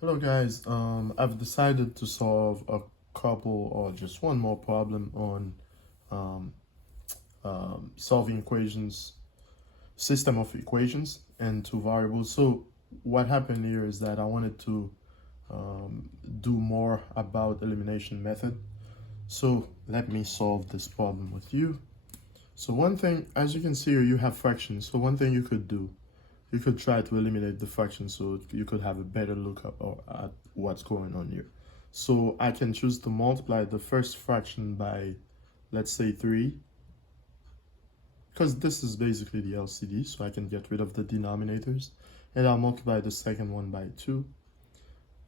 Hello guys, I've decided to solve a couple or just one more problem on um, solving equations, system of equations and two variables. So what happened here is that I wanted to do more about elimination method. So let me solve this problem with you. So one thing, as you can see here, you have fractions. So one thing you could do, you could try to eliminate the fraction so you could have a better look at what's going on here. So I can choose to multiply the first fraction by, let's say 3, because this is basically the LCD, so I can get rid of the denominators. And I'll multiply the second one by 2,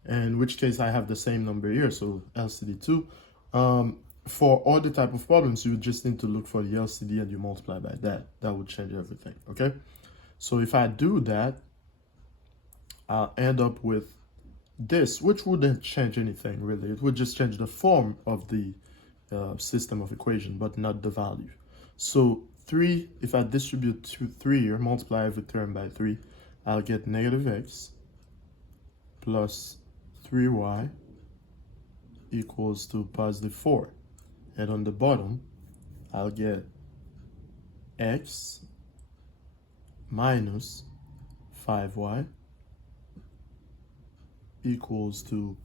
in which case I have the same number here, so LCD 2. For all the type of problems, you just need to look for the LCD and you multiply by that. That would change everything, okay? So if I do that, I'll end up with this, which wouldn't change anything really. It would just change the form of the system of equation, but not the value. So 3, if I distribute to 3 here, multiply every term by 3, I'll get negative x plus 3y equals to positive 4. And on the bottom, I'll get x minus 5y equals to,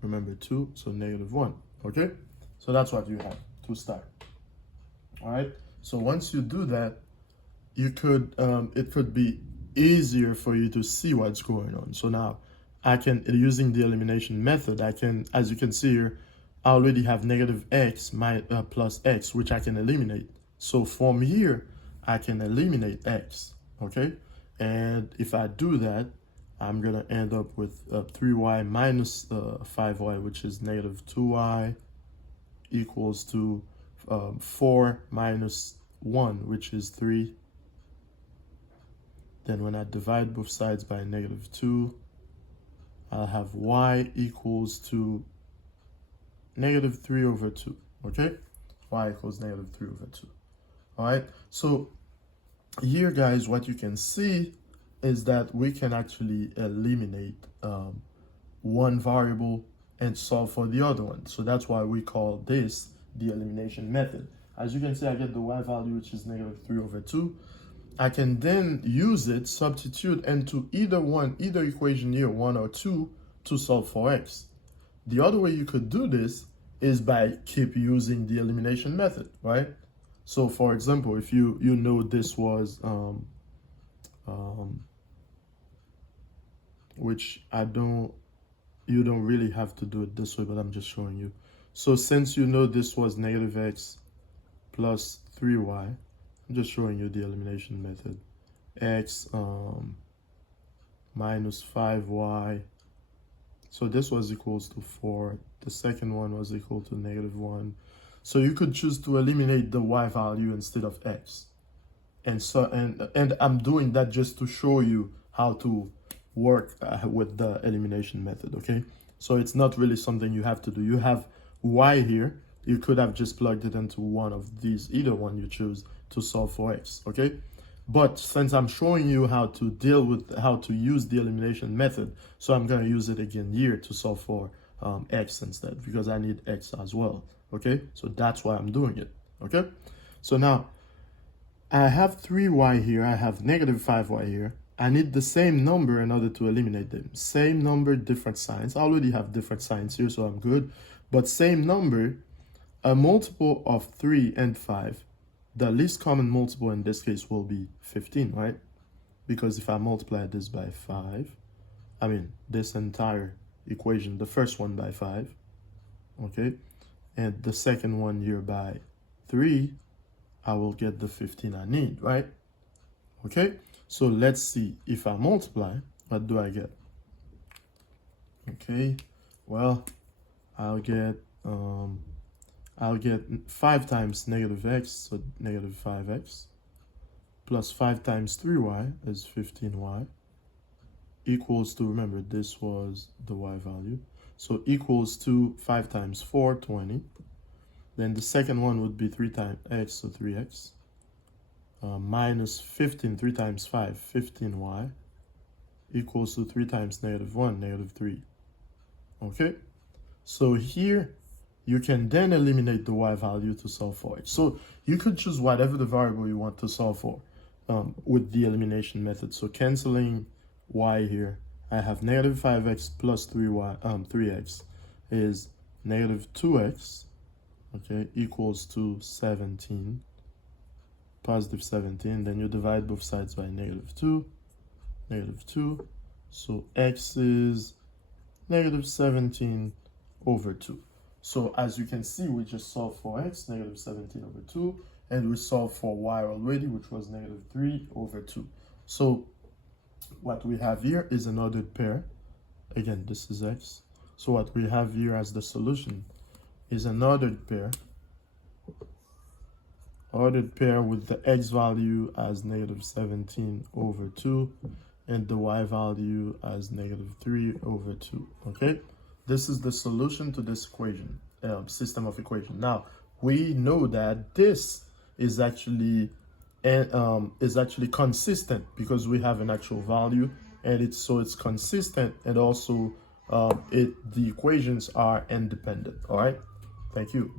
remember 2, so negative 1, okay? So that's what you have to start, all right? So once you do that, you could, it could be easier for you to see what's going on. So now I can, using the elimination method, I can, as you can see here, I already have negative x plus x, which I can eliminate. So from here, I can eliminate x, okay? And if I do that, I'm going to end up with 3y minus 5y, which is negative 2y, equals to 4 minus 1, which is 3. Then when I divide both sides by negative 2, I'll have y equals to negative 3 over 2, okay? Y equals negative 3 over 2, all right? So here, guys, what you can see is that we can actually eliminate one variable and solve for the other one. So that's why we call this the elimination method. As you can see, I get the y value, which is negative 3 over 2. I can then use it, substitute into either equation here, 1 or 2, to solve for x. The other way you could do this is by keep using the elimination method, right? So for example, if you know this was which you don't really have to do it this way, but I'm just showing you. So since you know this was negative x plus 3y, I'm just showing you the elimination method. X minus 5y. So this was equals to 4. The second one was equal to negative 1. So you could choose to eliminate the y value instead of x. And so and I'm doing that just to show you how to work with the elimination method, okay? So it's not really something you have to do. You have y here. You could have just plugged it into one of these, either one you choose to solve for x, okay? But since I'm showing you how to use the elimination method, so I'm going to use it again here to solve for x instead, because I need x as well, okay? So that's why I'm doing it, okay? So now I have 3y here, I have negative 5y here. I need the same number in order to eliminate them. Same number, different signs. I already have different signs here, so I'm good. But same number, a multiple of 3 and 5. The least common multiple in this case will be 15, right? Because if I multiply this by 5, I mean this entire equation, the first one by 5, okay? And the second one here by 3, I will get the 15 I need, right? Okay, so let's see. If I multiply, what do I get? Okay, well, I'll get 5 times negative x, so negative 5x, plus 5 times 3y is 15y, equals to, remember, this was the y value, so equals to 5 times 4, 20. Then the second one would be 3 times x, so 3x, minus 15, 3 times 5, 15y, equals to 3 times negative 1, negative 3. Okay? So here, you can then eliminate the y value to solve for it. So you could choose whatever the variable you want to solve for with the elimination method. So canceling y here, I have negative 5x plus 3x is negative 2x, okay, equals to 17, positive 17. Then you divide both sides by negative 2, negative 2. So x is negative 17 over 2. So as you can see, we just solved for x, negative 17 over 2, and we solved for y already, which was negative 3 over 2. So what we have here is an ordered pair. Again, this is x. So what we have here as the solution is an ordered pair with the x value as negative 17 over 2 and the y value as negative 3 over 2. Okay, this is the solution to this equation, system of equation. Now we know that this is actually consistent because we have an actual value, and it's consistent, and also the equations are independent. All right, thank you.